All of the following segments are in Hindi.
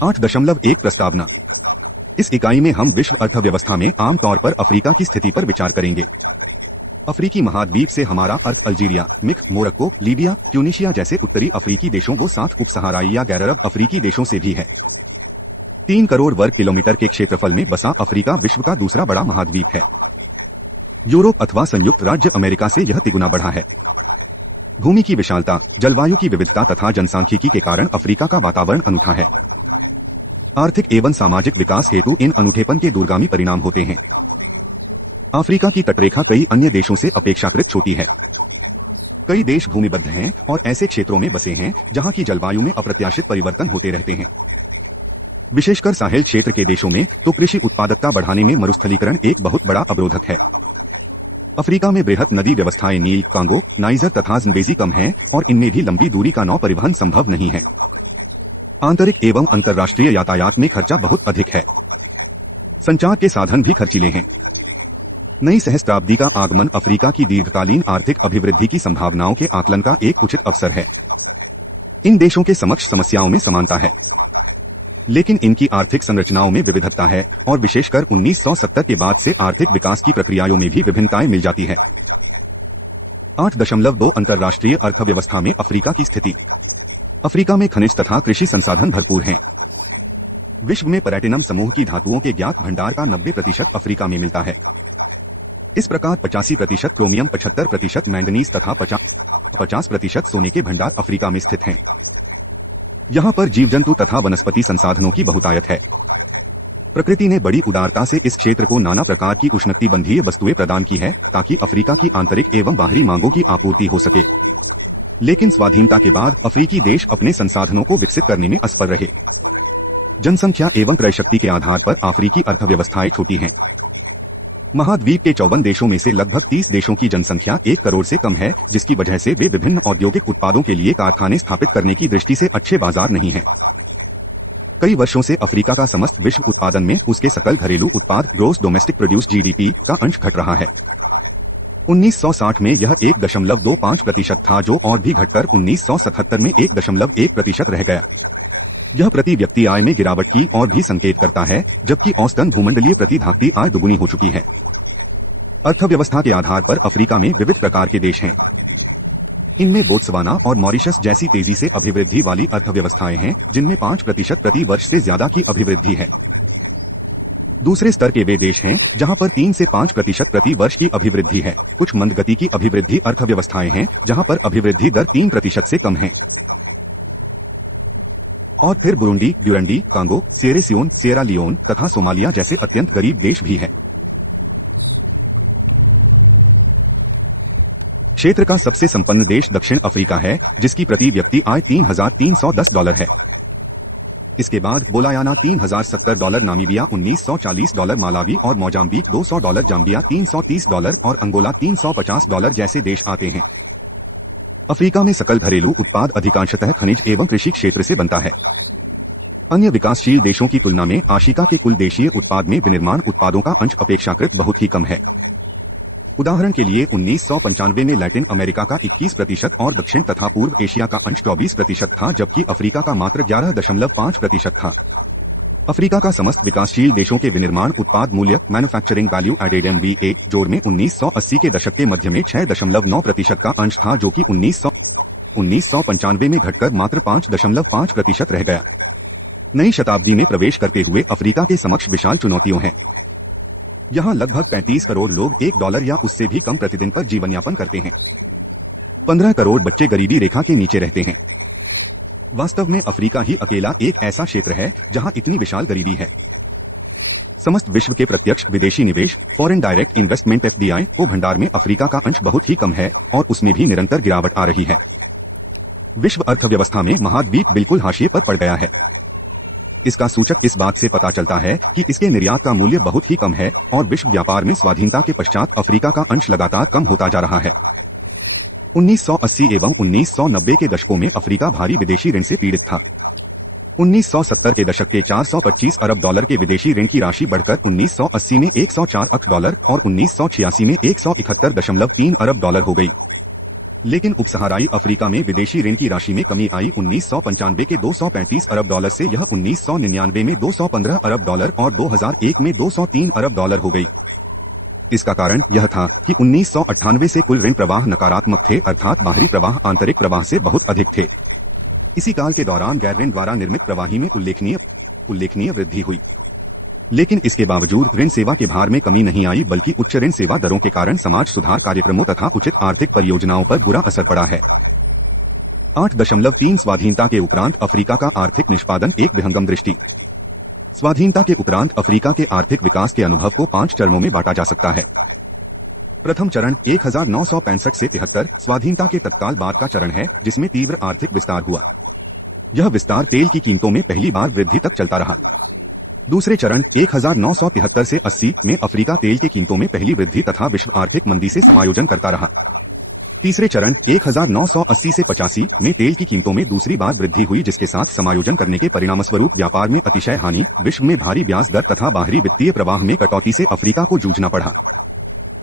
8.1 प्रस्तावना। इस इकाई में हम विश्व अर्थव्यवस्था में आम तौर पर अफ्रीका की स्थिति पर विचार करेंगे। अफ्रीकी महाद्वीप से हमारा अर्थ अल्जीरिया, मिस्र, मोरक्को, लीबिया, ट्यूनीशिया जैसे उत्तरी अफ्रीकी देशों व 7 उपसहाराई या गैर अरब अफ्रीकी देशों से भी है। 3 करोड़ वर्ग किलोमीटर के क्षेत्रफल में बसा अफ्रीका विश्व का दूसरा बड़ा महाद्वीप है। यूरोप अथवा संयुक्त राज्य अमेरिका से यह तिगुना बढ़ा है। भूमि की विशालता, जलवायु की विविधता तथा जनसांख्यिकी के कारण अफ्रीका का वातावरण अनूठा है। आर्थिक एवं सामाजिक विकास हेतु इन अनूठेपन के दूरगामी परिणाम होते हैं। अफ्रीका की तटरेखा कई अन्य देशों से अपेक्षाकृत छोटी है। कई देश भूमिबद्ध हैं और ऐसे क्षेत्रों में बसे हैं जहां की जलवायु में अप्रत्याशित परिवर्तन होते रहते हैं। विशेषकर साहेल क्षेत्र के देशों में तो कृषि उत्पादकता बढ़ाने में मरुस्थलीकरण एक बहुत बड़ा अवरोधक है। अफ्रीका में बृहत नदी व्यवस्थाएं नील, कांगो, नाइजर तथा ज़म्बेज़ी कम हैं और इनमें भी लंबी दूरी का नौ परिवहन संभव नहीं है। आंतरिक एवं अंतर्राष्ट्रीय यातायात में खर्चा बहुत अधिक है। संचार के साधन भी खर्चीले हैं। नई सहस्त्राब्दी का आगमन अफ्रीका की दीर्घकालीन आर्थिक अभिवृद्धि की संभावनाओं के आकलन का एक उचित अवसर है। इन देशों के समक्ष समस्याओं में समानता है, लेकिन इनकी आर्थिक संरचनाओं में विविधता है और विशेषकर 1970 के बाद से आर्थिक विकास की प्रक्रियाओं में भी विभिन्नताएं मिल जाती है। 8.2 अंतर्राष्ट्रीय अर्थव्यवस्था में अफ्रीका की स्थिति। अफ्रीका में खनिज तथा कृषि संसाधन भरपूर हैं। विश्व में प्लैटिनम समूह की धातुओं के ज्ञात भंडार का 90% अफ्रीका में मिलता है। इस प्रकार 85% क्रोमियम, 75% मैंगनीज तथा 50% सोने के भंडार अफ्रीका में स्थित हैं। यहाँ पर जीव जंतु तथा वनस्पति संसाधनों की बहुतायत है। प्रकृति ने बड़ी उदारता से इस क्षेत्र को नाना प्रकार की उष्णकटिबंधीय वस्तुएं प्रदान की है ताकि अफ्रीका की आंतरिक एवं बाहरी मांगों की आपूर्ति हो सके। लेकिन स्वाधीनता के बाद अफ्रीकी देश अपने संसाधनों को विकसित करने में असफल रहे। जनसंख्या एवं क्रय शक्ति के आधार पर अफ्रीकी अर्थव्यवस्थाएं छोटी हैं। महाद्वीप के 54 देशों में से लगभग 30 देशों की जनसंख्या 1 करोड़ से कम है, जिसकी वजह से वे विभिन्न औद्योगिक उत्पादों के लिए कारखाने स्थापित करने की दृष्टि से अच्छे बाजार नहीं हैं। कई वर्षों से अफ्रीका का समस्त विश्व उत्पादन में उसके सकल घरेलू उत्पाद ग्रोस डोमेस्टिक प्रोड्यूस GDP का अंश घट रहा है। 1960 में यह 1.25% था, जो और भी घटकर 1977 में 1.1% रह गया। यह प्रति व्यक्ति आय में गिरावट की और भी संकेत करता है, जबकि औसतन भूमंडलीय प्रति धाकती आय दुगुनी हो चुकी है। अर्थव्यवस्था के आधार पर अफ्रीका में विविध प्रकार के देश हैं। इनमें बोत्सवाना और मॉरिशस जैसी तेजी से अभिवृद्धि वाली अर्थव्यवस्थाएं हैं, जिनमें 5% प्रति वर्ष से ज्यादा की अभिवृद्धि है। दूसरे स्तर के वे देश हैं जहां पर 3 से 5% प्रति वर्ष की अभिवृद्धि है। कुछ मंद गति की अभिवृद्धि अर्थव्यवस्थाएं हैं जहां पर अभिवृद्धि दर 3% से कम है। और फिर बुरुंडी, ब्यूरंडी, कांगो, सेरेसियोन, सिएरा लियोन तथा सोमालिया जैसे अत्यंत गरीब देश भी है। क्षेत्र का सबसे संपन्न देश दक्षिण अफ्रीका है, जिसकी प्रति व्यक्ति आय $3,310 है। इसके बाद बोलायाना $3,070, नामीबिया $1,940, मालावी और मोजाम्बिक $200, जाम्बिया $330 और अंगोला $350 जैसे देश आते हैं। अफ्रीका में सकल घरेलू उत्पाद अधिकांशतः खनिज एवं कृषि क्षेत्र से बनता है। अन्य विकासशील देशों की तुलना में अफ्रीका के कुल देशीय उत्पाद में विनिर्माण उत्पादों का अंश अपेक्षाकृत बहुत ही कम है। उदाहरण के लिए 1995 में लैटिन अमेरिका का 21% और दक्षिण तथा पूर्व एशिया का अंश 24% था, जबकि अफ्रीका का मात्र 11.5% था। अफ्रीका का समस्त विकासशील देशों के विनिर्माण उत्पाद मूल्य मैन्युफैक्चरिंग वैल्यू एडेड MVA जोड़ में 1980 के दशक के मध्य में 6.9% का अंश था, जो कि 1995 में घटकर मात्र 5.5% रह गया। नई शताब्दी में प्रवेश करते हुए अफ्रीका के समक्ष विशाल चुनौतियां हैं। यहाँ लगभग 35 करोड़ लोग $1 या उससे भी कम प्रतिदिन पर जीवन यापन करते हैं। 15 करोड़ बच्चे गरीबी रेखा के नीचे रहते हैं। वास्तव में अफ्रीका ही अकेला एक ऐसा क्षेत्र है जहां इतनी विशाल गरीबी है। समस्त विश्व के प्रत्यक्ष विदेशी निवेश फॉरेन डायरेक्ट इन्वेस्टमेंट FDI को भंडार में अफ्रीका का अंश बहुत ही कम है और उसमें भी निरंतर गिरावट आ रही है। विश्व अर्थव्यवस्था में महाद्वीप बिल्कुल हाशिए पर पड़ गया है। इसका सूचक इस बात से पता चलता है कि इसके निर्यात का मूल्य बहुत ही कम है और विश्व व्यापार में स्वाधीनता के पश्चात अफ्रीका का अंश लगातार कम होता जा रहा है। 1980 एवं 1990 के दशकों में अफ्रीका भारी विदेशी ऋण से पीड़ित था। 1970 के दशक के $425 अरब के विदेशी ऋण की राशि बढ़कर 1980 में $104 अरब और 1986 में $171.3 अरब हो गई। लेकिन उपसहाराई अफ्रीका में विदेशी ऋण की राशि में कमी आई। 1995 के 235 अरब डॉलर से यह 1999 में 215 अरब डॉलर और 2001 में 203 अरब डॉलर हो गई। इसका कारण यह था कि 1998 से कुल ऋण प्रवाह नकारात्मक थे, अर्थात बाहरी प्रवाह आंतरिक प्रवाह से बहुत अधिक थे। इसी काल के दौरान गैर ऋण द्वारा निर्मित प्रवाही में उल्लेखनीय वृद्धि हुई। लेकिन इसके बावजूद ऋण सेवा के भार में कमी नहीं आई, बल्कि उच्च ऋण सेवा दरों के कारण समाज सुधार कार्यक्रमों तथा उचित आर्थिक परियोजनाओं पर बुरा असर पड़ा है। 8.3 स्वाधीनता के उपरांत अफ्रीका का आर्थिक निष्पादन एक विहंगम दृष्टि। स्वाधीनता के उपरांत अफ्रीका के आर्थिक विकास के अनुभव को 5 चरणों में बांटा जा सकता है। प्रथम चरण 1965 से 73 स्वाधीनता के तत्काल बाद का चरण है, जिसमें तीव्र आर्थिक विस्तार हुआ। यह विस्तार तेल की कीमतों में पहली बार वृद्धि तक चलता रहा। दूसरे चरण 1973 से 80 में अफ्रीका तेल की कीमतों में पहली वृद्धि तथा विश्व आर्थिक मंदी से समायोजन करता रहा। तीसरे चरण 1980 से 85 में तेल की कीमतों में दूसरी बार वृद्धि हुई, जिसके साथ समायोजन करने के परिणामस्वरूप व्यापार में अतिशय हानि, विश्व में भारी ब्याज दर तथा बाहरी वित्तीय प्रवाह में कटौती से अफ्रीका को जूझना पड़ा।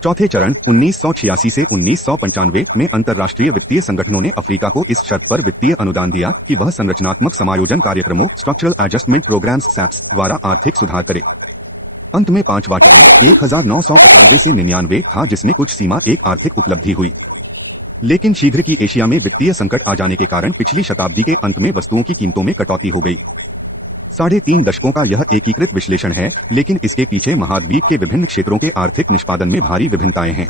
चौथे चरण 1986 से 1995 में अंतर्राष्ट्रीय वित्तीय संगठनों ने अफ्रीका को इस शर्त पर वित्तीय अनुदान दिया कि वह संरचनात्मक समायोजन कार्यक्रमों स्ट्रक्चरल एडजस्टमेंट प्रोग्राम्स SAPS द्वारा आर्थिक सुधार करे। अंत में पांचवा चरण 1998 से 99 था, जिसमें कुछ सीमा एक आर्थिक उपलब्धि हुई। लेकिन शीघ्र की एशिया में वित्तीय संकट आ जाने के कारण पिछली शताब्दी के अंत में वस्तुओं की कीमतों में कटौती हो गई। 3.5 दशकों का यह एकीकृत विश्लेषण है, लेकिन इसके पीछे महाद्वीप के विभिन्न क्षेत्रों के आर्थिक निष्पादन में भारी विभिन्नताएं हैं।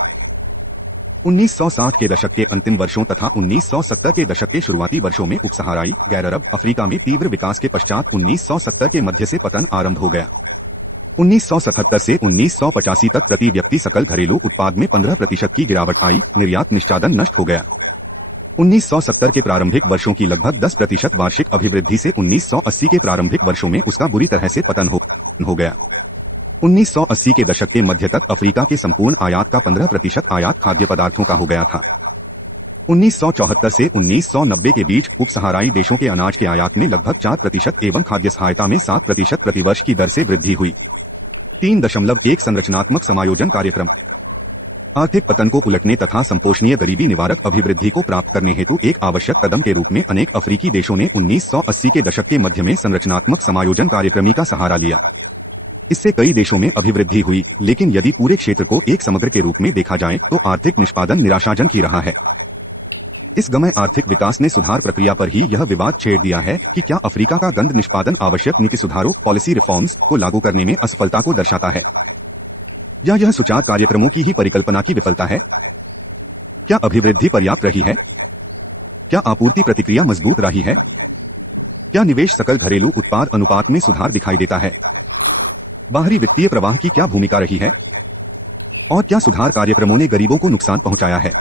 1960 के दशक के अंतिम वर्षों तथा 1970 के दशक के शुरुआती वर्षों में उपसहाराई गैर अरब अफ्रीका में तीव्र विकास के पश्चात 1970 के मध्य से पतन आरंभ हो गया। 1977 से 1985 तक प्रति व्यक्ति सकल घरेलू उत्पाद में 15% की गिरावट आई, निर्यात निष्पादन नष्ट हो गया। 1970 के प्रारंभिक वर्षों की लगभग 10% वार्षिक अभिवृद्धि से 1980 के प्रारंभिक वर्षों में उसका बुरी तरह से पतन हो गया। 1980 के दशक के मध्य तक अफ्रीका के संपूर्ण आयात का 15% आयात खाद्य पदार्थों का हो गया था। 1974 से 1990 के बीच उपसहाराई देशों के अनाज के आयात में लगभग 4% एवं खाद्य सहायता में 7% प्रतिवर्ष की दर से वृद्धि हुई। 3.1 संरचनात्मक समायोजन कार्यक्रम। आर्थिक पतन को उलटने तथा संपोषणीय गरीबी निवारक अभिवृद्धि को प्राप्त करने हेतु एक आवश्यक कदम के रूप में अनेक अफ्रीकी देशों ने 1980 के दशक के मध्य में संरचनात्मक समायोजन कार्यक्रम का सहारा लिया। इससे कई देशों में अभिवृद्धि हुई, लेकिन यदि पूरे क्षेत्र को एक समग्र के रूप में देखा जाए तो आर्थिक निष्पादन निराशाजनक ही रहा है। इस गमय आर्थिक विकास ने सुधार प्रक्रिया पर ही यह विवाद छेड़ दिया है कि क्या अफ्रीका का गंध निष्पादन आवश्यक नीति सुधारों पॉलिसी रिफॉर्म्स को लागू करने में असफलता को दर्शाता है, या यह सुचार कार्यक्रमों की ही परिकल्पना की विफलता है? क्या अभिवृद्धि पर्याप्त रही है? क्या आपूर्ति प्रतिक्रिया मजबूत रही है? क्या निवेश सकल घरेलू उत्पाद अनुपात में सुधार दिखाई देता है? बाहरी वित्तीय प्रवाह की क्या भूमिका रही है? और क्या सुधार कार्यक्रमों ने गरीबों को नुकसान पहुंचाया है?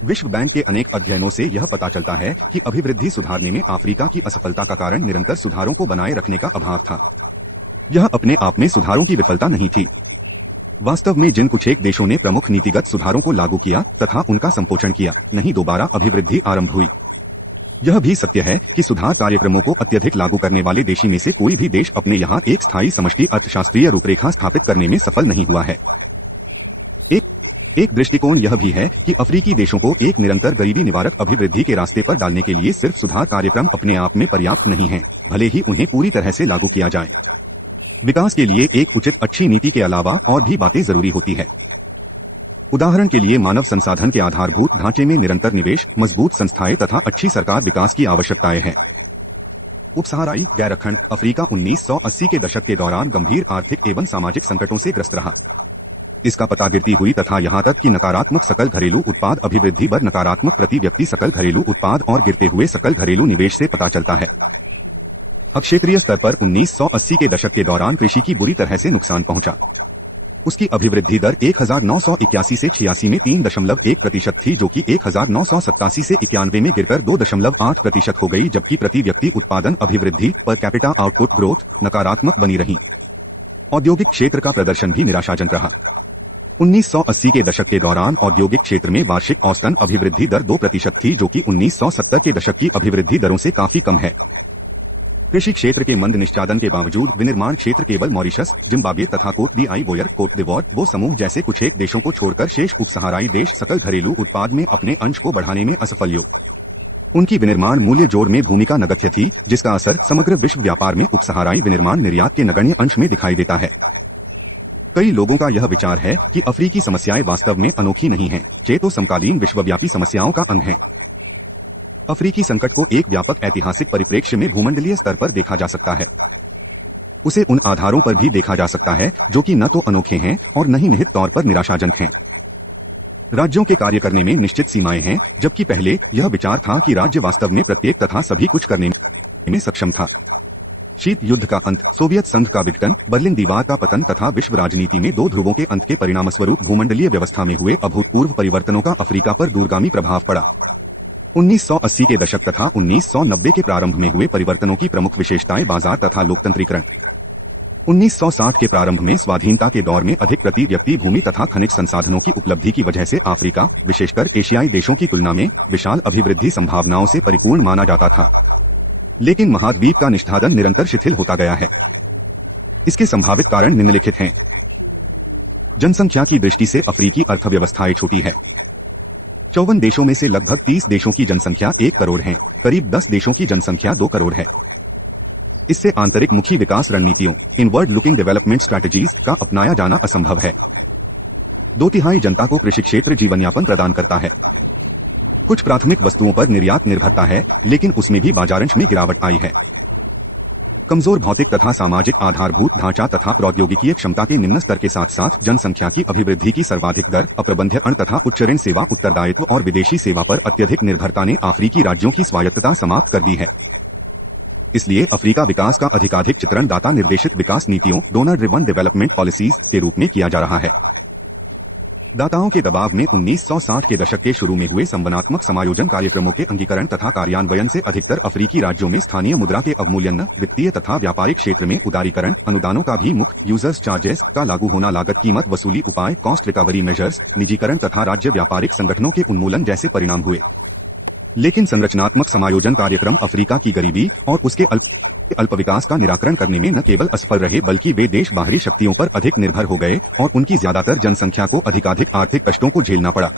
विश्व बैंक के अनेक अध्ययनों से यह पता चलता है कि अभिवृद्धि सुधारने में अफ्रीका की असफलता का कारण निरंतर सुधारों को बनाए रखने का अभाव था। यह अपने आप में सुधारों की विफलता नहीं थी। वास्तव में जिन कुछ एक देशों ने प्रमुख नीतिगत सुधारों को लागू किया तथा उनका संपोषण किया, नहीं दोबारा अभिवृद्धि आरंभ हुई। यह भी सत्य है कि सुधार कार्यक्रमों को अत्यधिक लागू करने वाले देशी में से कोई भी देश अपने यहाँ एक स्थायी समष्टि अर्थशास्त्रीय रूपरेखा स्थापित करने में सफल नहीं हुआ है। एक दृष्टिकोण यह भी है कि अफ्रीकी देशों को एक निरंतर गरीबी निवारक अभिवृद्धि के रास्ते पर डालने के लिए सिर्फ सुधार कार्यक्रम अपने आप में पर्याप्त नहीं है, भले ही उन्हें पूरी तरह से लागू किया जाए। विकास के लिए एक उचित अच्छी नीति के अलावा और भी बातें जरूरी होती है। उदाहरण के लिए मानव संसाधन के आधारभूत ढांचे में निरंतर निवेश, मजबूत संस्थाएं तथा अच्छी सरकार विकास की आवश्यकताएं हैं। उपसहाराई गैरखंड अफ्रीका 1980 के दशक के दौरान गंभीर आर्थिक एवं सामाजिक संकटों से ग्रस्त रहा। इसका पता गिरती हुई तथा यहां तक कि नकारात्मक सकल घरेलू उत्पाद अभिवृद्धि पर नकारात्मक प्रति व्यक्ति सकल घरेलू उत्पाद और गिरते हुए सकल घरेलू निवेश से पता चलता है। क्षेत्रीय स्तर पर 1980 के दशक के दौरान कृषि की बुरी तरह से नुकसान पहुंचा। उसकी अभिवृद्धि दर 1981 से 86 में 3.1% थी, जो कि 1987 से 91 में गिरकर 2.8% हो गई, जबकि प्रति व्यक्ति उत्पादन अभिवृद्धि पर कैपिटा आउटपुट ग्रोथ नकारात्मक बनी रही। औद्योगिक क्षेत्र का प्रदर्शन भी निराशाजनक रहा। 1980 के दशक के दौरान औद्योगिक क्षेत्र में वार्षिक औसतन अभिवृद्धि दर 2% थी, जो कि 1970 के दशक की अभिवृद्धि दरों से काफी कम है। कृषि क्षेत्र के मंद निष्पादन के बावजूद विनिर्माण क्षेत्र केवल मॉरिशस, जिम्बाब्वे तथा कोट दी आइवोयर, कोट दिवोर, वो समूह जैसे कुछ एक देशों को छोड़कर शेष उपसहाराई देश सकल घरेलू उत्पाद में अपने अंश को बढ़ाने में असफल हुए। उनकी विनिर्माण मूल्य जोड़ में भूमिका नगण्य थी, जिसका असर समग्र विश्व व्यापार में उपसहाराई विनिर्माण निर्यात के नगण्य अंश में दिखाई देता है। कई लोगों का यह विचार है कि अफ्रीकी समस्याएं वास्तव में अनोखी नहीं हैं, ये तो समकालीन विश्वव्यापी समस्याओं का अंग हैं। अफ्रीकी संकट को एक व्यापक ऐतिहासिक परिप्रेक्ष्य में भूमंडलीय स्तर पर देखा जा सकता है। उसे उन आधारों पर भी देखा जा सकता है जो कि न तो अनोखे हैं और न ही निहित तौर पर निराशाजनक हैं। राज्यों के कार्य करने में निश्चित सीमाएं हैं, जबकि पहले यह विचार था कि राज्य वास्तव में प्रत्येक तथा सभी कुछ करने में सक्षम था। शीत युद्ध का अंत, सोवियत संघ का विघटन, बर्लिन दीवार का पतन तथा विश्व राजनीति में दो ध्रुवों के अंत के परिणामस्वरूप भूमंडलीय व्यवस्था में हुए अभूतपूर्व परिवर्तनों का अफ्रीका पर दूरगामी प्रभाव पड़ा। 1980 के दशक तथा 1990 के प्रारंभ में हुए परिवर्तनों की प्रमुख विशेषताएं बाजार तथा लोकतंत्रीकरण। 1960 के प्रारंभ में स्वाधीनता के दौर में अधिक प्रति व्यक्ति भूमि तथा खनिज संसाधनों की उपलब्धि की वजह से अफ्रीका, विशेषकर एशियाई देशों की तुलना में विशाल अभिवृद्धि संभावनाओं से परिपूर्ण माना जाता था। लेकिन महाद्वीप का निष्ठादन निरंतर शिथिल होता गया है। इसके संभावित कारण निम्नलिखित हैं। जनसंख्या की दृष्टि से अफ्रीकी अर्थव्यवस्थाएं छोटी है। 54 देशों में से लगभग 30 देशों की जनसंख्या 1 करोड़ है, करीब 10 देशों की जनसंख्या 2 करोड़ है। इससे आंतरिक मुखी विकास रणनीतियों, इनवर्ड लुकिंग डेवलपमेंट स्ट्रैटेजीज का अपनाया जाना असंभव है। 2/3 जनता को कृषि क्षेत्र जीवनयापन प्रदान करता है। कुछ प्राथमिक वस्तुओं पर निर्यात निर्भरता है, लेकिन उसमें भी बाजारांश में गिरावट आई है। कमजोर भौतिक तथा सामाजिक आधारभूत ढांचा तथा प्रौद्योगिकीय क्षमता के निम्न स्तर के साथ साथ जनसंख्या की अभिवृद्धि की सर्वाधिक दर, अप्रबंध्य अण तथा उच्च ऋण सेवा उत्तरदायित्व और विदेशी सेवा पर अत्यधिक निर्भरता ने अफ्रीकी राज्यों की स्वायत्तता समाप्त कर दी है। इसलिए अफ्रीका विकास का अधिकाधिक चित्रण दाता निर्देशित विकास नीतियों, डोनर ड्रिवन डेवलपमेंट पॉलिसीज के रूप में किया जा रहा है। दाताओं के दबाव में 1960 के दशक के शुरू में हुए संवहनात्मक समायोजन कार्यक्रमों के अंगीकरण तथा कार्यान्वयन से अधिकतर अफ्रीकी राज्यों में स्थानीय मुद्रा के अवमूल्यन, वित्तीय तथा व्यापारिक क्षेत्र में उदारीकरण, अनुदानों का भी मुख्य यूजर्स चार्जेस का लागू होना, लागत कीमत वसूली उपाय, कॉस्ट रिकवरी मेजर्स, निजीकरण तथा राज्य व्यापारिक संगठनों के उन्मूलन जैसे परिणाम हुए। लेकिन संरचनात्मक समायोजन कार्यक्रम अफ्रीका की गरीबी और उसके अल्प विकास का निराकरण करने में न केवल असफल रहे, बल्कि वे देश बाहरी शक्तियों पर अधिक निर्भर हो गए और उनकी ज्यादातर जनसंख्या को अधिकाधिक आर्थिक कष्टों को झेलना पड़ा।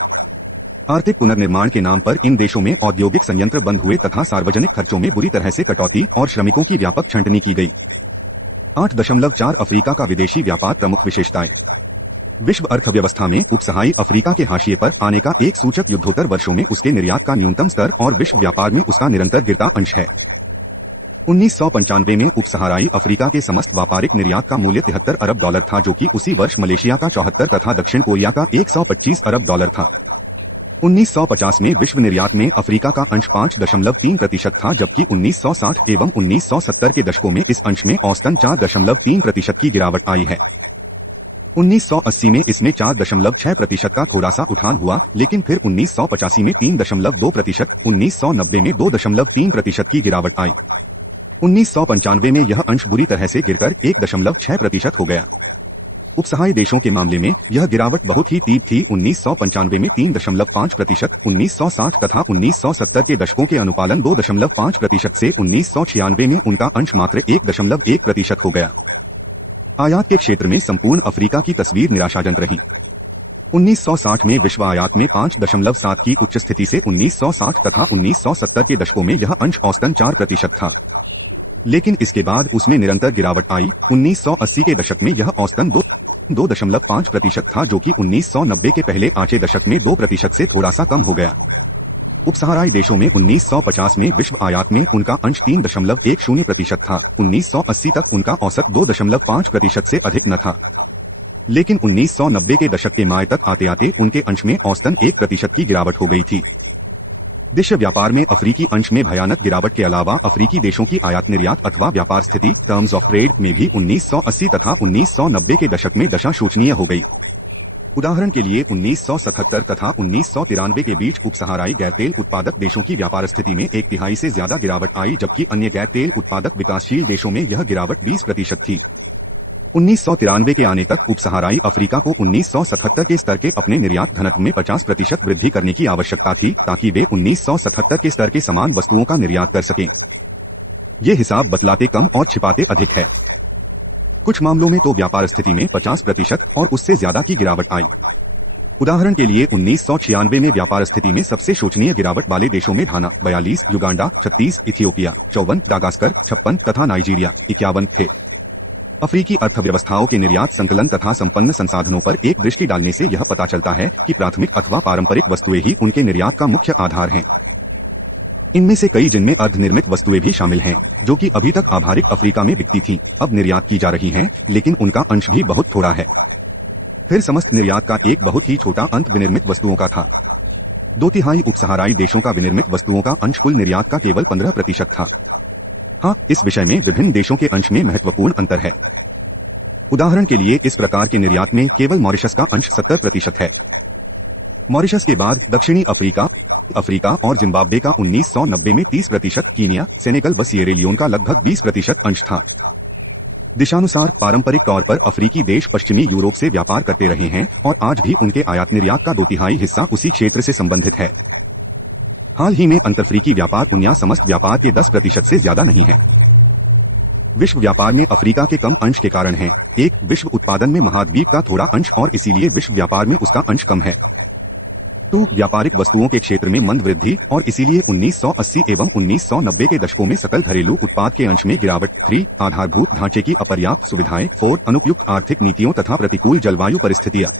आर्थिक पुनर्निर्माण के नाम पर इन देशों में औद्योगिक संयंत्र बंद हुए तथा सार्वजनिक खर्चों में बुरी तरह से कटौती और श्रमिकों की व्यापक छंटनी की गई। 8.4 अफ्रीका का विदेशी व्यापार प्रमुख विशेषताएं। विश्व अर्थव्यवस्था में उपसहाई अफ्रीका के हाशिए पर आने का एक सूचक युद्धोत्तर वर्षों में उसके निर्यात का न्यूनतम स्तर और विश्व व्यापार में उसका निरंतर गिरता अंश है। 1995 में उपसहाराई अफ्रीका के समस्त व्यापारिक निर्यात का मूल्य $73 अरब था, जो कि उसी वर्ष मलेशिया का 74 तथा दक्षिण कोरिया का $125 अरब था। 1950 में विश्व निर्यात में अफ्रीका का अंश 5.3% था, जबकि 1960 एवं 1970 के दशकों में इस अंश में औसतन 4.3% की गिरावट आई है। 1980 में इसमें 4.6% का थोड़ा सा उठान हुआ, लेकिन फिर 1985 में 3.2%, 1990 में 2.3% की गिरावट आई। 1995 में यह अंश बुरी तरह से गिरकर 1.6% हो गया। उपसहाय देशों के मामले में यह गिरावट बहुत ही तीव्र थी। 1995 में 3.5%, 1960 तथा 1970 के दशकों के अनुपालन 2.5% से 1996 में उनका अंश मात्र 1.1% हो गया। आयात के क्षेत्र में संपूर्ण अफ्रीका की तस्वीर निराशाजनक रही। 1960 में विश्व आयात में 5.7 की उच्च स्थिति से 1960 तथा 1970 के दशकों में यह अंश औसतन 4% था, लेकिन इसके बाद उसमें निरंतर गिरावट आई। 1980 के दशक में यह औसतन 2.5% था, जो कि 1990 के पहले आधे दशक में 2% से थोड़ा सा कम हो गया। उपसहाराई देशों में 1950 में विश्व आयात में उनका अंश 3.10% था। 1980 तक उनका औसत 2.5% से अधिक न था, लेकिन 1990 के दशक के माय तक आते आते उनके अंश में औसतन 1% की गिरावट हो गई थी। देशीय व्यापार में अफ्रीकी अंश में भयानक गिरावट के अलावा अफ्रीकी देशों की आयात निर्यात अथवा व्यापार स्थिति, टर्म्स ऑफ ट्रेड, में भी 1980 तथा 1990 के दशक में दशा शोचनीय हो गई। उदाहरण के लिए 1977 तथा 1993 के बीच उपसहाराई गैर तेल उत्पादक देशों की व्यापार स्थिति में 1/3 से ज्यादा गिरावट आई, जबकि अन्य गैर तेल उत्पादक विकासशील देशों में यह गिरावट 20% थी। 1993 के आने तक उपसहाराई अफ्रीका को 1977 के स्तर के अपने निर्यात घनत्व में 50% वृद्धि करने की आवश्यकता थी, ताकि वे 1977 के स्तर के समान वस्तुओं का निर्यात कर सकें। ये हिसाब बतलाते कम और छिपाते अधिक है। कुछ मामलों में तो व्यापार स्थिति में 50% और उससे ज्यादा की गिरावट आई। उदाहरण के लिए 1996 में व्यापार स्थिति में सबसे शोचनीय गिरावट वाले देशों में घाना 42, युगांडा 36, इथियोपिया 54, डागास्कर 56 तथा नाइजीरिया 51 थे। अफ्रीकी अर्थव्यवस्थाओं के निर्यात संकलन तथा संपन्न संसाधनों पर एक दृष्टि डालने से यह पता चलता है कि प्राथमिक अथवा पारंपरिक वस्तुएं ही उनके निर्यात का मुख्य आधार हैं। इनमें से कई जिनमें अर्धनिर्मित वस्तुएं भी शामिल हैं, जो कि अभी तक आभारिक अफ्रीका में बिकती थीं, अब निर्यात की जा रही हैं, लेकिन उनका अंश भी बहुत थोड़ा है। फिर समस्त निर्यात का एक बहुत ही छोटा अंत विनिर्मित वस्तुओं का था। 2/3 उपसहाराई देशों का विनिर्मित वस्तुओं का अंश कुल निर्यात का केवल 15% था। हाँ, इस विषय में विभिन्न देशों के अंश में महत्वपूर्ण अंतर है। उदाहरण के लिए इस प्रकार के निर्यात में केवल मॉरिशस का अंश 70% है। मॉरिशस के बाद दक्षिणी अफ्रीका और जिम्बाब्वे का 1990 में 30%, कीनिया, सेनेगल व सिएरा लियोन का लगभग 20% अंश था। दिशानुसार पारंपरिक तौर पर अफ्रीकी देश पश्चिमी यूरोप से व्यापार करते रहे हैं और आज भी उनके आयात निर्यात का 2/3 हिस्सा उसी क्षेत्र से संबंधित है। हाल ही में अंतरफ्रीकी व्यापार दुनिया समस्त व्यापार के 10% से ज्यादा नहीं है। विश्व व्यापार में अफ्रीका के कम अंश के कारण है। एक, विश्व उत्पादन में महाद्वीप का थोड़ा अंश और इसीलिए विश्व व्यापार में उसका अंश कम है। 2, व्यापारिक वस्तुओं के क्षेत्र में मंद वृद्धि और इसीलिए 1980 एवं 1990 के दशकों में सकल घरेलू उत्पाद के अंश में गिरावट। 3, आधारभूत ढांचे की अपर्याप्त सुविधाएं। 4, अनुपयुक्त आर्थिक नीतियों तथा प्रतिकूल जलवायु परिस्थितियां।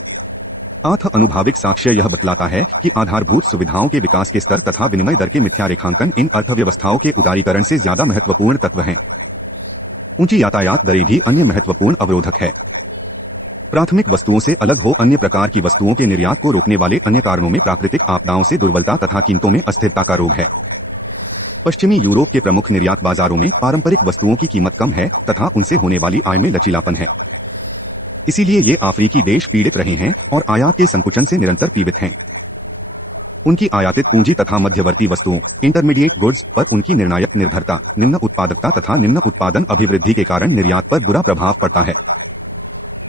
अनुभाविक साक्ष्य यह बतलाता है कि आधारभूत सुविधाओं के विकास के स्तर तथा विनिमय दर के मिथ्या रेखांकन इन अर्थव्यवस्थाओं के उदारीकरण से ज्यादा महत्वपूर्ण तत्व हैं। ऊंची यातायात दरें भी अन्य महत्वपूर्ण अवरोधक है। प्राथमिक वस्तुओं से अलग हो अन्य प्रकार की वस्तुओं के निर्यात को रोकने वाले अन्य कारणों में प्राकृतिक आपदाओं से दुर्बलता तथा कीमतों में अस्थिरता का रोग है। पश्चिमी यूरोप के प्रमुख निर्यात बाजारों में पारंपरिक वस्तुओं की कीमत कम है तथा उनसे होने वाली आय में लचीलापन है। इसीलिए ये अफ्रीकी देश पीड़ित रहे हैं और आयात के संकुचन से निरंतर पीड़ित हैं। उनकी आयातित पूंजी तथा मध्यवर्ती वस्तुओं इंटरमीडिएट गुड्स पर उनकी निर्णायक निर्भरता, निम्न उत्पादकता तथा निम्न उत्पादन अभिवृद्धि के कारण निर्यात पर बुरा प्रभाव पड़ता है।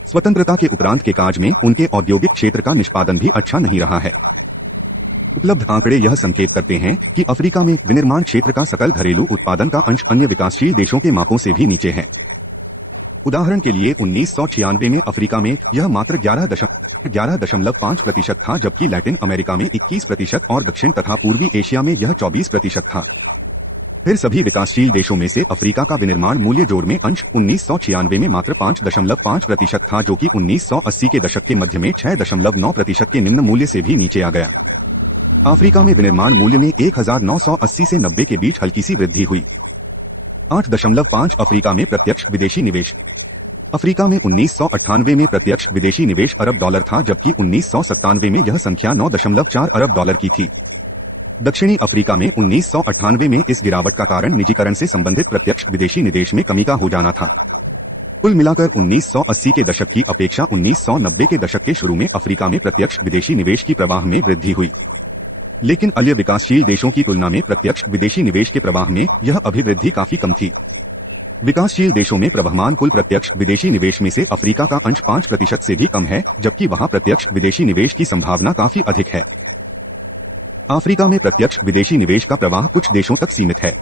स्वतंत्रता के उपरांत के काज में उनके औद्योगिक क्षेत्र का निष्पादन भी अच्छा नहीं रहा है। उपलब्ध आंकड़े यह संकेत करते हैं कि अफ्रीका में विनिर्माण क्षेत्र का सकल घरेलू उत्पादन का अंश अन्य विकासशील देशों के मापों से भी नीचे है। उदाहरण के लिए 1996 में अफ्रीका में यह मात्र 11.5% था, जबकि लैटिन अमेरिका में 21% और दक्षिण तथा पूर्वी एशिया में यह 24% था। फिर सभी विकासशील देशों में से अफ्रीका का विनिर्माण मूल्य जोड़ में अंश 1996 में मात्र 5.5% था, जो कि 1980 के दशक के मध्य में 6.9% के निम्न मूल्य से भी नीचे आ गया। अफ्रीका में विनिर्माण मूल्य में 1980 से 90 के बीच हल्की सी वृद्धि हुई। 8.5 अफ्रीका में प्रत्यक्ष विदेशी निवेश। अफ्रीका में 1998 में प्रत्यक्ष विदेशी निवेश अरब डॉलर था, जबकि 1997 में यह संख्या 9.4 अरब डॉलर की थी। दक्षिणी अफ्रीका में 1998 में इस गिरावट का कारण निजीकरण से संबंधित प्रत्यक्ष विदेशी निवेश में कमी का हो जाना था। कुल मिलाकर 1980 के दशक की अपेक्षा 1990 के दशक के शुरू में अफ्रीका में प्रत्यक्ष विदेशी निवेश की प्रवाह में वृद्धि हुई, लेकिन अन्य विकासशील देशों की तुलना में प्रत्यक्ष विदेशी निवेश के प्रवाह में यह अभिवृद्धि काफी कम थी। विकासशील देशों में प्रवहमान कुल प्रत्यक्ष विदेशी निवेश में से अफ्रीका का अंश 5% से भी कम है, जबकि वहां प्रत्यक्ष विदेशी निवेश की संभावना काफी अधिक है। अफ्रीका में प्रत्यक्ष विदेशी निवेश का प्रवाह कुछ देशों तक सीमित है।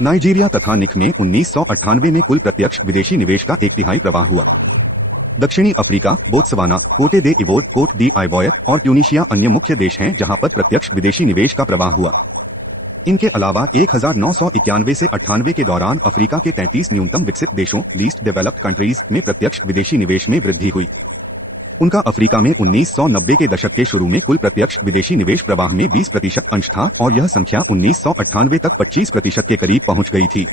नाइजीरिया तथा निक में 1998 में कुल प्रत्यक्ष विदेशी निवेश का 1/3 प्रवाह हुआ। दक्षिणी अफ्रीका, बोत्सवाना, कोटे दे इवोर, कोट डी आइवोयर और ट्यूनीशिया अन्य मुख्य देश हैं जहां पर प्रत्यक्ष विदेशी निवेश का प्रवाह हुआ। इनके अलावा 1991 से 98 के दौरान अफ्रीका के 33 न्यूनतम विकसित देशों लीस्ट डेवलप्ड कंट्रीज में प्रत्यक्ष विदेशी निवेश में वृद्धि हुई। उनका अफ्रीका में 1990 के दशक के शुरू में कुल प्रत्यक्ष विदेशी निवेश प्रवाह में 20% अंश था और यह संख्या 1998 तक 25% के करीब पहुंच गई थी।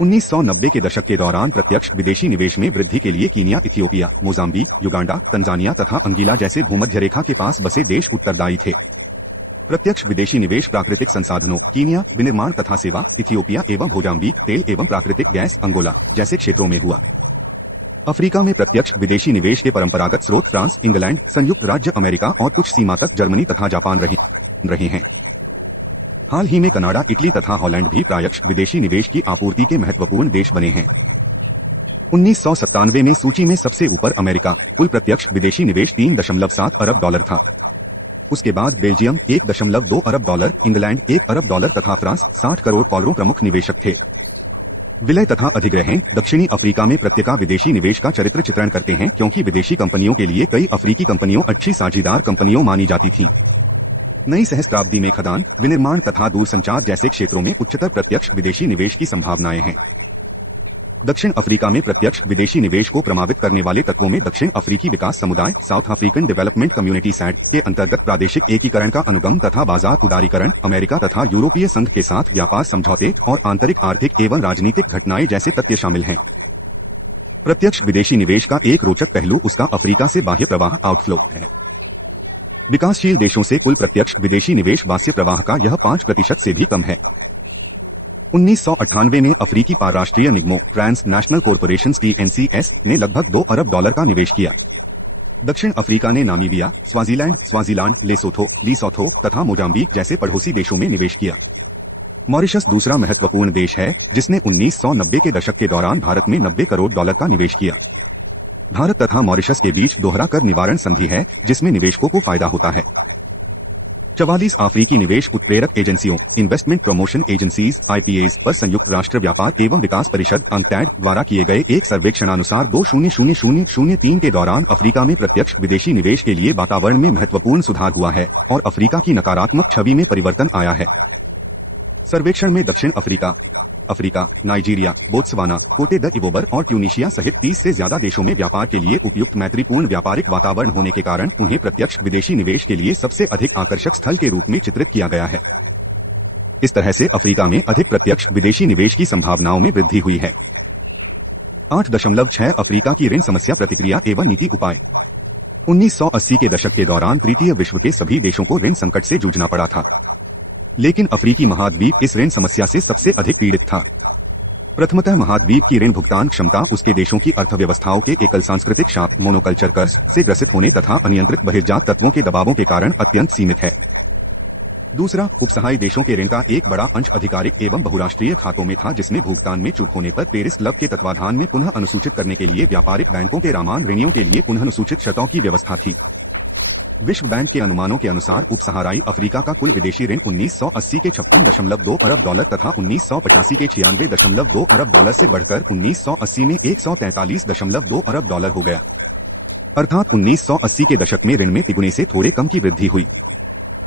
1990 के दशक के दौरान प्रत्यक्ष विदेशी निवेश में वृद्धि के लिए Kenya, Ethiopia, Mozambique, Uganda, Tanzania तथा अंगीला जैसे भूमध्य रेखा के पास बसे देश उत्तरदायी थे। प्रत्यक्ष विदेशी निवेश प्राकृतिक संसाधनों कीनिया, विनिर्माण तथा सेवा इथियोपिया एवं मोजाम्बिक, तेल एवं प्राकृतिक गैस अंगोला जैसे क्षेत्रों में हुआ। अफ्रीका में प्रत्यक्ष विदेशी निवेश के परंपरागत स्रोत फ्रांस, इंग्लैंड, संयुक्त राज्य अमेरिका और कुछ सीमा तक जर्मनी तथा जापान रहे हैं। हाल ही में कनाडा, इटली तथा हॉलैंड भी प्रत्यक्ष विदेशी निवेश की आपूर्ति के महत्वपूर्ण देश बने हैं। 1997 में सूची में सबसे ऊपर अमेरिका, कुल प्रत्यक्ष विदेशी निवेश $3.7 अरब था। उसके बाद बेल्जियम 1.2 अरब डॉलर, इंग्लैंड 1 अरब डॉलर तथा फ्रांस 60 करोड़ डॉलरों प्रमुख निवेशक थे। विलय तथा अधिग्रहण दक्षिणी अफ्रीका में प्रत्येक विदेशी निवेश का चरित्र चित्रण करते हैं, क्योंकि विदेशी कंपनियों के लिए कई अफ्रीकी कंपनियों अच्छी साझेदार कंपनियों मानी जाती थीं। नई सहस्त्राब्दी में खदान, विनिर्माण तथा दूरसंचार जैसे क्षेत्रों में उच्चतर प्रत्यक्ष विदेशी निवेश की संभावनाएं हैं। दक्षिण अफ्रीका में प्रत्यक्ष विदेशी निवेश को प्रभावित करने वाले तत्वों में दक्षिण अफ्रीकी विकास समुदाय south African development community sad के अंतर्गत प्रादेशिक एकीकरण का अनुगम तथा बाजार उदारीकरण, अमेरिका तथा यूरोपीय संघ के साथ व्यापार समझौते और आंतरिक आर्थिक एवं राजनीतिक घटनाएं जैसे तथ्य शामिल हैं। प्रत्यक्ष विदेशी निवेश का एक रोचक पहलू उसका अफ्रीका से बाह्य प्रवाह आउटफ्लो है। विकासशील देशों से कुल प्रत्यक्ष विदेशी निवेश बाह्य प्रवाह का यह 5% से भी कम है। 1998 में अफ्रीकी पारराष्ट्रीय निगमों ट्रांसनेशनल कॉरपोरेशंस TNCS ने लगभग 2 अरब डॉलर का निवेश किया। दक्षिण अफ्रीका ने नामीबिया, स्वाजीलैंड, लेसोथो तथा मोजाम्बिक जैसे पड़ोसी देशों में निवेश किया। मॉरिशस दूसरा महत्वपूर्ण देश है, जिसने 1990 के दशक के दौरान भारत में 90 करोड़ डॉलर का निवेश किया। भारत तथा मॉरिशस के बीच दोहरा कर निवारण संधि है, जिसमें निवेशकों को फायदा होता है। 44 अफ्रीकी निवेश उत्प्रेरक एजेंसियों इन्वेस्टमेंट प्रमोशन एजेंसीज IPAs पर संयुक्त राष्ट्र व्यापार एवं विकास परिषद UNCTAD द्वारा किए गए एक सर्वेक्षणानुसार 2000-03 के दौरान अफ्रीका में प्रत्यक्ष विदेशी निवेश के लिए वातावरण में महत्वपूर्ण सुधार हुआ है और अफ्रीका की नकारात्मक छवि में परिवर्तन आया है। सर्वेक्षण में दक्षिण अफ्रीका, नाइजीरिया, बोत्सवाना, कोटे द इवोबर और ट्यूनीशिया सहित 30 से ज्यादा देशों में व्यापार के लिए उपयुक्त मैत्रीपूर्ण व्यापारिक वातावरण होने के कारण उन्हें प्रत्यक्ष विदेशी निवेश के लिए सबसे अधिक आकर्षक स्थल के रूप में चित्रित किया गया है। इस तरह से अफ्रीका में अधिक प्रत्यक्ष विदेशी निवेश की संभावनाओं में वृद्धि हुई है। 8.6 अफ्रीका की ऋण समस्या प्रतिक्रिया एवं नीति उपाय। 1980 के दशक के दौरान तृतीय विश्व के सभी देशों को ऋण संकट से जूझना पड़ा था, लेकिन अफ्रीकी महाद्वीप इस ऋण समस्या से सबसे अधिक पीड़ित था। प्रथमतः महाद्वीप की ऋण भुगतान क्षमता उसके देशों की अर्थव्यवस्थाओं के एकल सांस्कृतिक शाप मोनोकल्चर कर्ज से ग्रसित होने तथा अनियंत्रित बहिर्जात तत्वों के दबावों के कारण अत्यंत सीमित है। दूसरा, उपसहायी देशों के ऋण का एक बड़ा अंश आधिकारिक एवं बहुराष्ट्रीय खातों में था, जिसमें भुगतान में चूक होने पर पेरिस क्लब के तत्वाधान में पुनः अनुसूचित करने के लिए व्यापारिक बैंकों के रामान ऋणियों के लिए पुनः अनुसूचित शर्तों की व्यवस्था थी। विश्व बैंक के अनुमानों के अनुसार उपसहाराई अफ्रीका का कुल विदेशी ऋण 1980 के 56.2 अरब डॉलर तथा 1985 के 96.2 अरब डॉलर से बढ़कर 1980 में 143.2 अरब डॉलर हो गया। अर्थात 1980 के दशक में ऋण में तिगुने से थोड़े कम की वृद्धि हुई।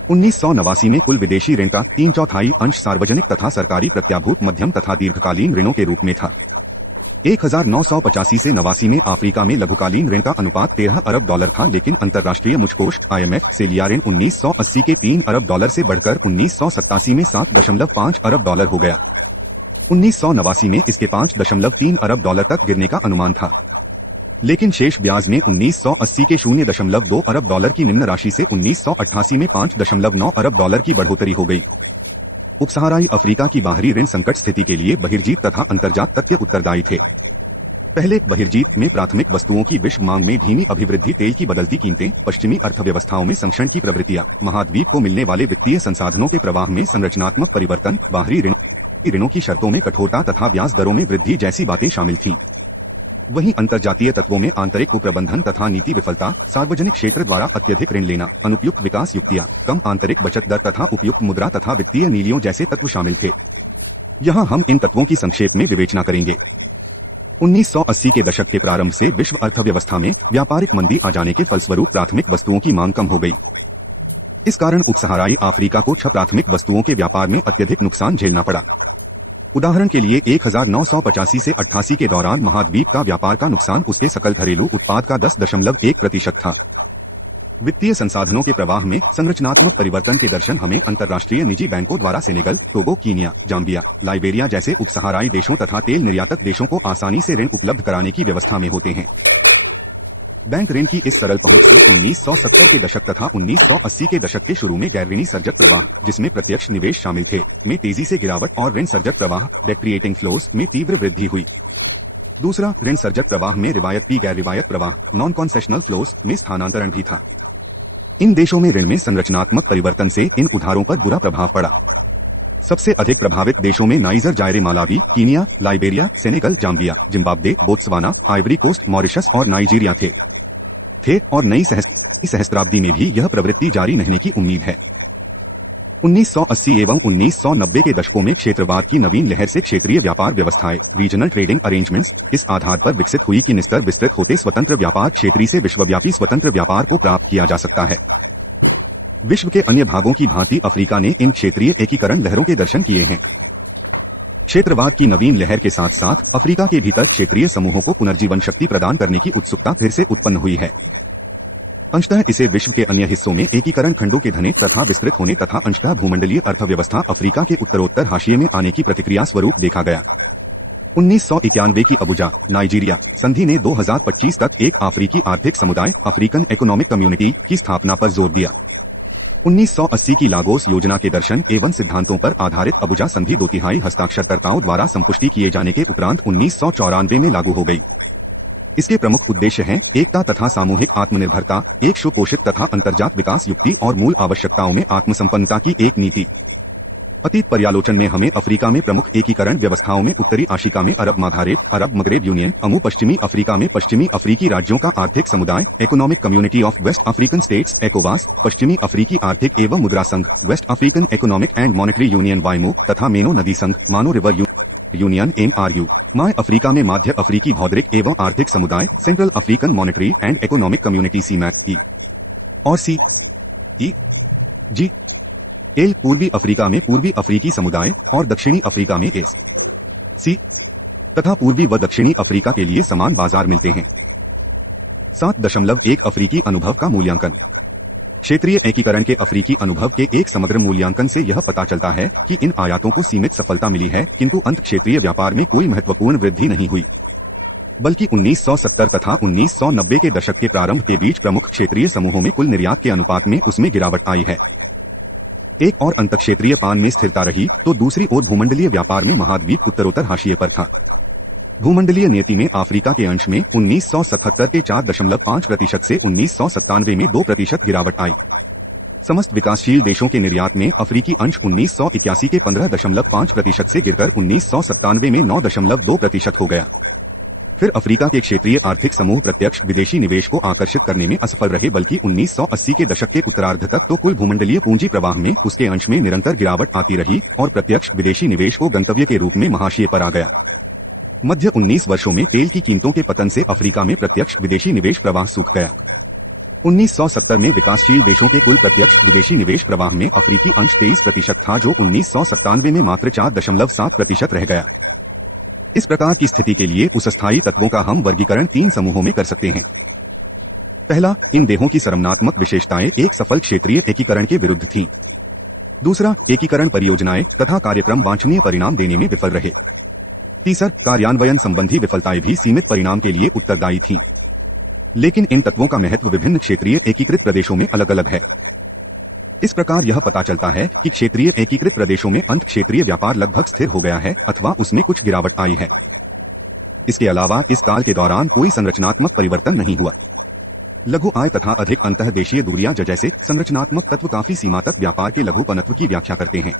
1989 में कुल विदेशी ऋण का 3/4 अंश सार्वजनिक तथा सरकारी प्रत्याभूत मध्यम तथा दीर्घकालीन ऋणों के रूप में था। 1985 से 89 में अफ्रीका में लघुकालीन ऋण का अनुपात 13 अरब डॉलर था, लेकिन अंतर्राष्ट्रीय मुचकोष IMF से लिया ऋण 1980 के 3 अरब डॉलर से बढ़कर 1987 में 7.5 अरब डॉलर हो गया। 1989 में इसके 5.3 अरब डॉलर तक गिरने का अनुमान था, लेकिन शेष ब्याज में 1980 के 0.2 अरब डॉलर की निम्न राशि से 1988 में 5.9 अरब डॉलर की बढ़ोतरी हो गई। उपसहाराई अफ्रीका की बाहरी ऋण संकट स्थिति के लिए बहिर्जीत तथा अंतर्जात तथ्य उत्तरदायी थे। पहले बहिर्जीत में प्राथमिक वस्तुओं की विश्व मांग में धीमी अभिवृद्धि, तेल की बदलती कीमतें, पश्चिमी अर्थव्यवस्थाओं में संक्षरण की प्रवृत्तियां, महाद्वीप को मिलने वाले वित्तीय संसाधनों के प्रवाह में संरचनात्मक परिवर्तन, बाहरी ऋणों की शर्तों में कठोरता तथा ब्याज दरों में वृद्धि जैसी बातें शामिल थीं। वहीं अंतर्जातीय तत्वों में आंतरिक कुप्रबंधन तथा नीति विफलता, सार्वजनिक क्षेत्र द्वारा अत्यधिक ऋण लेना, अनुपयुक्त विकास युक्तियां, कम आंतरिक बचत दर तथा उपयुक्त मुद्रा तथा वित्तीय नीतियों जैसे तत्व शामिल थे। यहाँ हम इन तत्वों की संक्षेप में विवेचना करेंगे। 1980 के दशक के प्रारंभ से विश्व अर्थव्यवस्था में व्यापारिक मंदी आ जाने के फलस्वरूप प्राथमिक वस्तुओं की मांग कम हो गई। इस कारण उपसहाराई अफ्रीका को 6 प्राथमिक वस्तुओं के व्यापार में अत्यधिक नुकसान झेलना पड़ा। उदाहरण के लिए 1985 से 88 के दौरान महाद्वीप का व्यापार का नुकसान उसके सकल घरेलू उत्पाद का 10.1% था। वित्तीय संसाधनों के प्रवाह में संरचनात्मक परिवर्तन के दर्शन हमें अंतर्राष्ट्रीय निजी बैंकों द्वारा Senegal, Togo, Kenya, Zambia, Liberia जैसे उपसहाराई देशों तथा तेल निर्यातक देशों को आसानी से ऋण उपलब्ध कराने की व्यवस्था में होते हैं। बैंक ऋण की इस सरल पहुंच से 1970 के दशक तथा 1980 के दशक के शुरू में गैर ऋणी सर्जक प्रवाह, जिसमें प्रत्यक्ष निवेश शामिल थे, में तेजी से गिरावट और ऋण सर्जक प्रवाह डेक्रिएटिंग फ्लोज में तीव्र वृद्धि हुई। दूसरा, ऋण सर्जक प्रवाह में रिवायती गैर रिवायत प्रवाह नॉन कॉन्सेशनल फ्लोज में स्थानांतरण भी था। इन देशों में ऋण में संरचनात्मक परिवर्तन से इन उधारों पर बुरा प्रभाव पड़ा। सबसे अधिक प्रभावित देशों में Niger, Zaire, Malawi, Kenya, Liberia, Senegal, Zambia, Zimbabwe, Botswana, Ivory Coast, Mauritius और नाइजीरिया थे और नई सहस्त्राब्दी में भी यह प्रवृत्ति जारी रहने की उम्मीद है। 1980 एवं 1990 के दशकों में क्षेत्रवाद की नवीन लहर से क्षेत्रीय व्यापार व्यवस्थाएं, रीजनल ट्रेडिंग अरेंजमेंट्स, इस आधार पर विकसित हुई कि निस्तर विस्तृत होते स्वतंत्र व्यापार क्षेत्रीय से विश्वव्यापी स्वतंत्र व्यापार को प्राप्त किया जा सकता है। विश्व के अन्य भागों की भांति अफ्रीका ने इन क्षेत्रीय एकीकरण लहरों के दर्शन किए हैं। क्षेत्रवाद की नवीन लहर के साथ साथ अफ्रीका के भीतर क्षेत्रीय समूहों को पुनर्जीवन शक्ति प्रदान करने की उत्सुकता फिर से उत्पन्न हुई है। अंशतः इसे विश्व के अन्य हिस्सों में एकीकरण खंडों के घने तथा विस्तृत होने तथा अंशतः भूमंडलीय अर्थव्यवस्था अफ्रीका के उत्तरोत्तर हाशिए में आने की प्रतिक्रिया स्वरूप देखा गया। 1991 की अबुजा, नाइजीरिया संधि ने 2025 तक एक अफ्रीकी आर्थिक समुदाय अफ्रीकन इकोनॉमिक कम्युनिटी की स्थापना पर जोर दिया। 1980 की लागोस योजना के दर्शन एवं सिद्धांतों पर आधारित अबुजा संधि 2/3 हस्ताक्षरकर्ताओं द्वारा संपुष्टि किए जाने के उपरांत 1994 में लागू हो गई। इसके प्रमुख उद्देश्य हैं एकता तथा सामूहिक आत्मनिर्भरता, एक सुपोषित तथा अंतर्जात विकास युक्ति और मूल आवश्यकताओं में आत्मसंपन्नता की एक नीति। अतीत पर्यालोचन में हमें अफ्रीका में प्रमुख एकीकरण व्यवस्थाओं में उत्तरी अफ्रीका में अरब माघारेब, अरब मगरेब यूनियन, पश्चिमी अफ्रीका में पश्चिमी अफ्रीकी राज्यों का आर्थिक समुदाय economic community of West African states एकोवास, पश्चिमी अफ्रीकी आर्थिक एवं मुद्रा संघ West African economic and monetary union वाइमो तथा मेनो नदी संघ मानो रिवर यूनियन MRU, माय अफ्रीका में माध्य अफ्रीकी भौगोलिक एवं आर्थिक समुदाय Central African monetary and economic community CMAC और CEG पूर्वी अफ्रीका में पूर्वी अफ्रीकी समुदाय और दक्षिणी अफ्रीका में SC तथा पूर्वी व दक्षिणी अफ्रीका के लिए समान बाजार मिलते हैं। 7.1 अफ्रीकी अनुभव का मूल्यांकन। क्षेत्रीय एकीकरण के अफ्रीकी अनुभव के एक समग्र मूल्यांकन से यह पता चलता है कि इन आयातों को सीमित सफलता मिली है, किंतु अंत क्षेत्रीय व्यापार में कोई महत्वपूर्ण वृद्धि नहीं हुई, बल्कि 1970 तथा 1990 के दशक के प्रारंभ के बीच प्रमुख क्षेत्रीय समूहों में कुल निर्यात के अनुपात में उसमें गिरावट आई है। एक और अंतक्षेत्रीय पान में स्थिरता रही तो दूसरी ओर भूमंडलीय व्यापार में महाद्वीप उत्तरोत्तर हाशिए पर था। भूमंडलीय नीति में अफ्रीका के अंश में 1977 के 4.5% से 1997 में 2% गिरावट आई। समस्त विकासशील देशों के निर्यात में अफ्रीकी अंश 1981 के 15.5% से गिरकर 1997 में 9.2% हो गया। फिर अफ्रीका के क्षेत्रीय आर्थिक समूह प्रत्यक्ष विदेशी निवेश को आकर्षित करने में असफल रहे, बल्कि 1980 के दशक के उत्तरार्ध तक तो कुल भूमंडलीय पूंजी प्रवाह में उसके अंश में निरंतर गिरावट आती रही और प्रत्यक्ष विदेशी निवेश को गंतव्य के रूप में महाशिए पर आ गया। मध्य 19 वर्षों में तेल की कीमतों के पतन से अफ्रीका में प्रत्यक्ष विदेशी निवेश प्रवाह सूख गया। 1970 में विकासशील देशों के कुल प्रत्यक्ष विदेशी निवेश प्रवाह में अफ्रीकी अंश 23% था, जो 1997 में मात्र 4.7% रह गया। इस प्रकार की स्थिति के लिए उस स्थायी तत्वों का हम वर्गीकरण 3 समूहों में कर सकते हैं। पहला, इन देशों की सर्वनात्मक विशेषताएं एक सफल क्षेत्रीय एकीकरण के विरुद्ध थीं। दूसरा, एकीकरण परियोजनाएं तथा कार्यक्रम वांछनीय परिणाम देने में विफल रहे। तीसरा, कार्यान्वयन संबंधी विफलताएं भी सीमित परिणाम के लिए उत्तरदायी थीं। लेकिन इन तत्वों का महत्व विभिन्न क्षेत्रीय एकीकृत प्रदेशों में अलग अलग है। इस प्रकार यह पता चलता है कि क्षेत्रीय एकीकृत प्रदेशों में अंत क्षेत्रीय व्यापार लगभग स्थिर हो गया है अथवा उसमें कुछ गिरावट आई है। इसके अलावा इस काल के दौरान कोई संरचनात्मक परिवर्तन नहीं हुआ। लघु आय तथा अधिक अंतःदेशीय दूरियां जैसे संरचनात्मक तत्व काफी सीमा तक व्यापार के लघुपनत्व की व्याख्या करते हैं।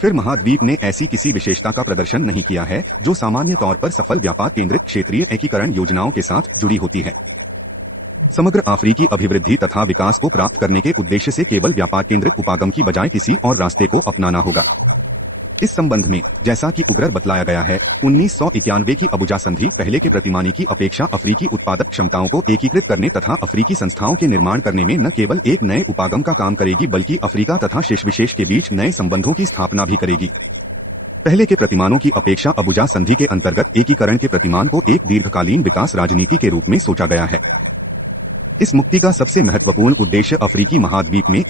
फिर महाद्वीप ने ऐसी किसी विशेषता का प्रदर्शन नहीं किया है जो सामान्य तौर पर सफल व्यापार केंद्रित क्षेत्रीय एकीकरण योजनाओं के साथ जुड़ी होती है। समग्र अफ्रीकी अभिवृद्धि तथा विकास को प्राप्त करने के उद्देश्य से केवल व्यापार केंद्रित उपागम की बजाय किसी और रास्ते को अपनाना होगा। इस संबंध में जैसा कि उग्र बतलाया गया है, 1991 की अबुजा संधि पहले के प्रतिमानी की अपेक्षा अफ्रीकी उत्पादक क्षमताओं को एकीकृत करने तथा अफ्रीकी संस्थाओं के निर्माण करने में न केवल एक नए उपागम का काम करेगी, बल्कि अफ्रीका तथा शेष विशेष के बीच नए संबंधों की स्थापना भी करेगी। पहले के प्रतिमानों की अपेक्षा अबुजा संधि के अंतर्गत एकीकरण के प्रतिमान को एक दीर्घकालीन विकास राजनीति के रूप में सोचा गया है। इस मुक्ति का सबसे महत्वपूर्ण उद्देश्य अफ्रीकी महाद्वीप में